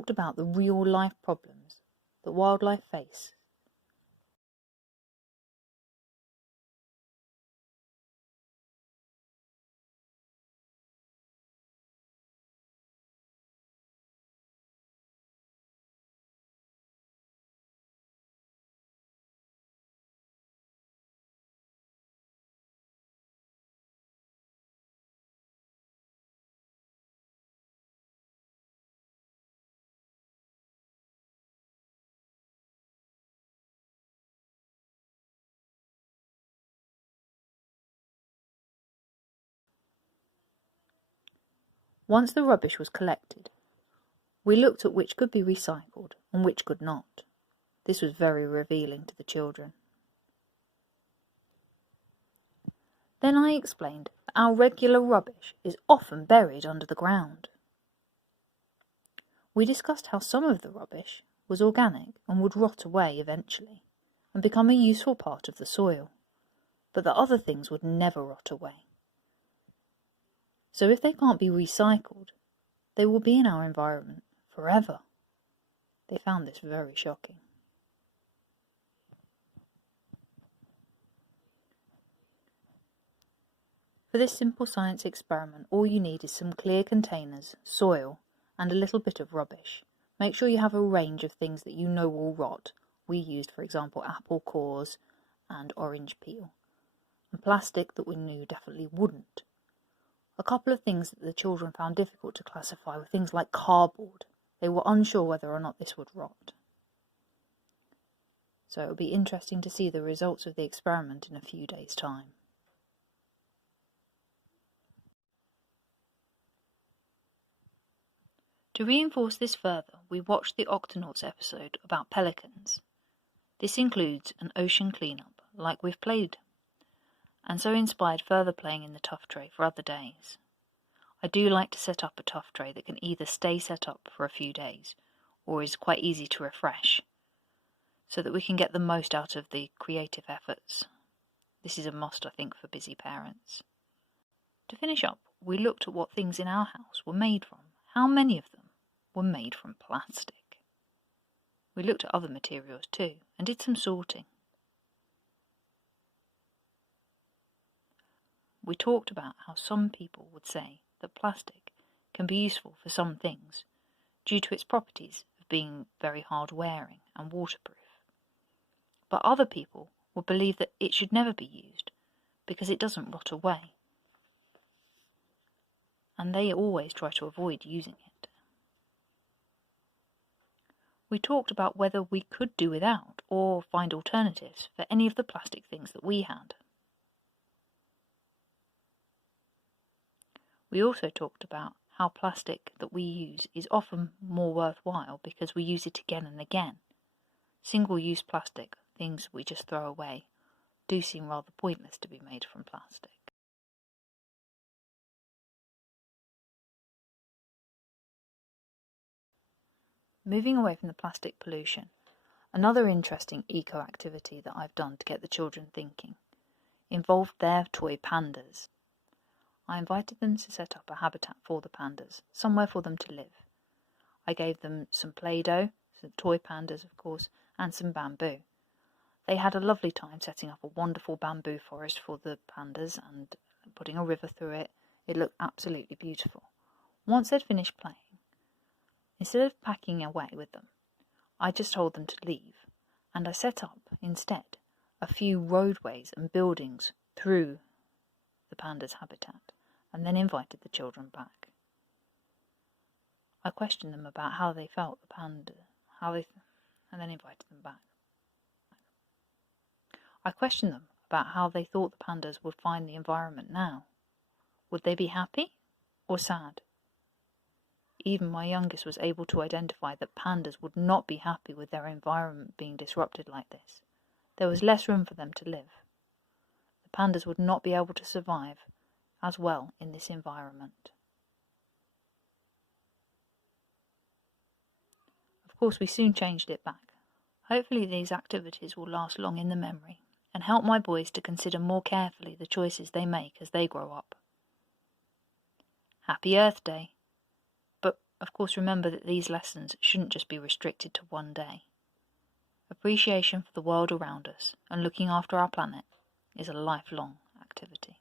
talked about the real-life problems that wildlife face. Once the rubbish was collected, we looked at which could be recycled and which could not. This was very revealing to the children. Then I explained that our regular rubbish is often buried under the ground. We discussed how some of the rubbish was organic and would rot away eventually and become a useful part of the soil, but that other things would never rot away. So if they can't be recycled, they will be in our environment forever. They found this very shocking. For this simple science experiment, all you need is some clear containers, soil, and a little bit of rubbish. Make sure you have a range of things that you know will rot. We used, for example, apple cores and orange peel, and plastic that we knew definitely wouldn't. A couple of things that the children found difficult to classify were things like cardboard. They were unsure whether or not this would rot. So it will be interesting to see the results of the experiment in a few days' time. To reinforce this further, we watched the Octonauts episode about pelicans. This includes an ocean cleanup, like we've played, and so inspired further playing in the tuff tray for other days. I do like to set up a tuff tray that can either stay set up for a few days, or is quite easy to refresh, so that we can get the most out of the creative efforts. This is a must, I think, for busy parents. To finish up, we looked at what things in our house were made from. How many of them were made from plastic? We looked at other materials too, and did some sorting. We talked about how some people would say that plastic can be useful for some things due to its properties of being very hard wearing and waterproof. But other people would believe that it should never be used because it doesn't rot away. And they always try to avoid using it. We talked about whether we could do without or find alternatives for any of the plastic things that we had. We also talked about how plastic that we use is often more worthwhile because we use it again and again. Single-use plastic, things we just throw away, do seem rather pointless to be made from plastic. Moving away from the plastic pollution, another interesting eco-activity that I've done to get the children thinking involved their toy pandas. I invited them to set up a habitat for the pandas, somewhere for them to live. I gave them some Play-Doh, some toy pandas of course, and some bamboo. They had a lovely time setting up a wonderful bamboo forest for the pandas and putting a river through it. It looked absolutely beautiful. Once they'd finished playing, instead of packing away with them, I just told them to leave, and I set up, instead, a few roadways and buildings through the panda's habitat, and then invited the children back. I questioned them about how they felt the panda, and then invited them back. I questioned them about how they thought the pandas would find the environment now. Would they be happy or sad? Even my youngest was able to identify that pandas would not be happy with their environment being disrupted like this. There was less room for them to live. The pandas would not be able to survive as well in this environment. Of course, we soon changed it back. Hopefully these activities will last long in the memory and help my boys to consider more carefully the choices they make as they grow up. Happy Earth Day! But Of course, remember that these lessons shouldn't just be restricted to one day. Appreciation for the world around us and looking after our planet is a lifelong activity.